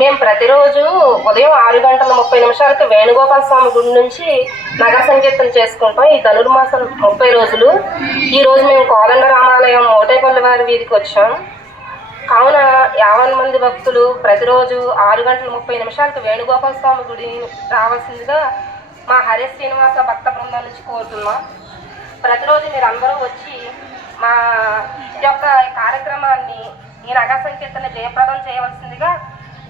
మేము ప్రతిరోజు ఉదయం 6:30 వేణుగోపాల స్వామి గుడి నుంచి నగర సంకీర్తన చేసుకుంటాం. ఈ ధనుర్మాసం 30 రోజులు. ఈరోజు మేము కోదండ రామాలయం మోటేపల్లి వారి వీధికి వచ్చాం. కావున 50 మంది భక్తులు ప్రతిరోజు 6:30 వేణుగోపాల స్వామి గుడి రావాల్సిందిగా మా హరే శ్రీనివాస భక్త బృందం నుంచి కోరుతున్నాం. ప్రతిరోజు మీరు అందరూ వచ్చి మా యొక్క కార్యక్రమాన్ని ఈ నగర సంకీర్తన జయప్రదం చేయవలసిందిగా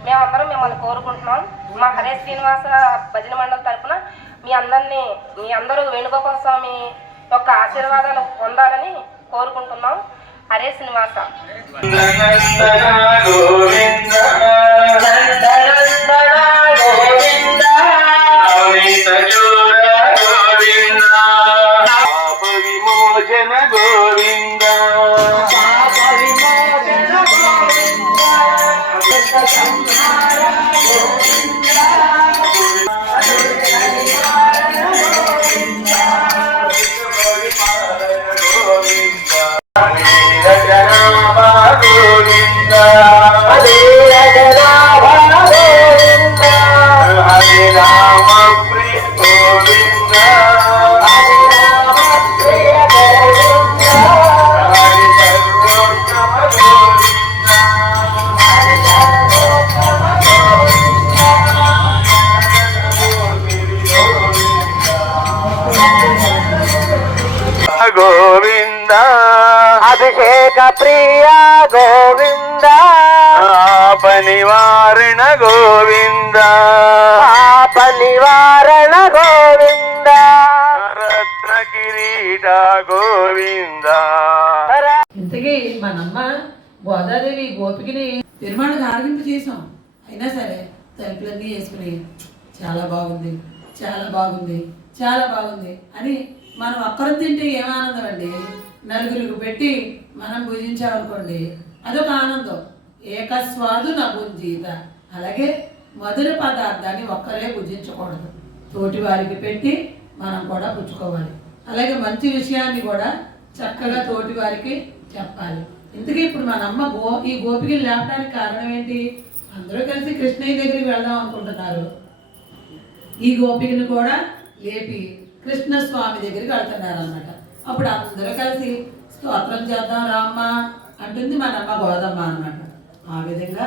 మేమందరం మిమ్మల్ని కోరుకుంటున్నాం. మా హరే శ్రీనివాస భజన మండలి తరఫున మీ అందరూ వేణుగోపాల స్వామి యొక్క ఆశీర్వాదాలు పొందాలని కోరుకుంటున్నాం. హరే శ్రీనివాస. గోవింద అభిషేక ప్రియ గోవింద పాప నివారణ గోవింద పాప నివారణ గోవింద రత్న కిరీట గోవింద. ఇంతకీ మనమ్మ గోదాదేవి గోపికని తిరుమల ఆరగింపు చేసాం. అయినా సరే తలుపులన్నీ వేసుకుని చాలా బాగుంది, చాలా బాగుంది, చాలా బాగుంది అని మనం ఒక్కరు తింటే ఏమానందం అండి. నలుగురికి పెట్టి మనం భుజించామనుకోండి అదొక ఆనందం. ఏకస్వాదు నభుంజీత. అలాగే మధుర పదార్థాన్ని ఒక్కరే భుజించకూడదు, తోటి వారికి పెట్టి మనం కూడా పుచ్చుకోవాలి. అలాగే మంచి విషయాన్ని కూడా చక్కగా తోటి వారికి చెప్పాలి. ఇంతకీ ఇప్పుడు మన అమ్మ ఈ గోపికలు లేపడానికి కారణం ఏంటి? అందరూ కలిసి కృష్ణయ్య దగ్గరికి వెళ్దాం అనుకుంటున్నారు. ఈ గోపికను కూడా లేపి కృష్ణస్వామి దగ్గరికి వెళ్తున్నారు అన్నమాట. అప్పుడు అందరూ కలిసి స్తోత్రం చేద్దాం రామ్మ అంటుంది మన అమ్మ గోదమ్మ అన్నమాట. ఆ విధంగా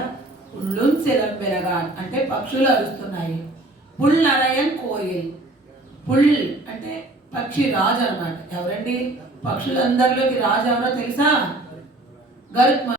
పుల్లు సెలపెరగా అంటే పక్షులు అరుస్తున్నాయి. పుల్లరయన్ కోయిల్. పుల్ అంటే పక్షి రాజు అన్నమాట. ఎవరండి? పక్షులందరిలోకి రాజు ఎవరో తెలుసా? గరుత్మ.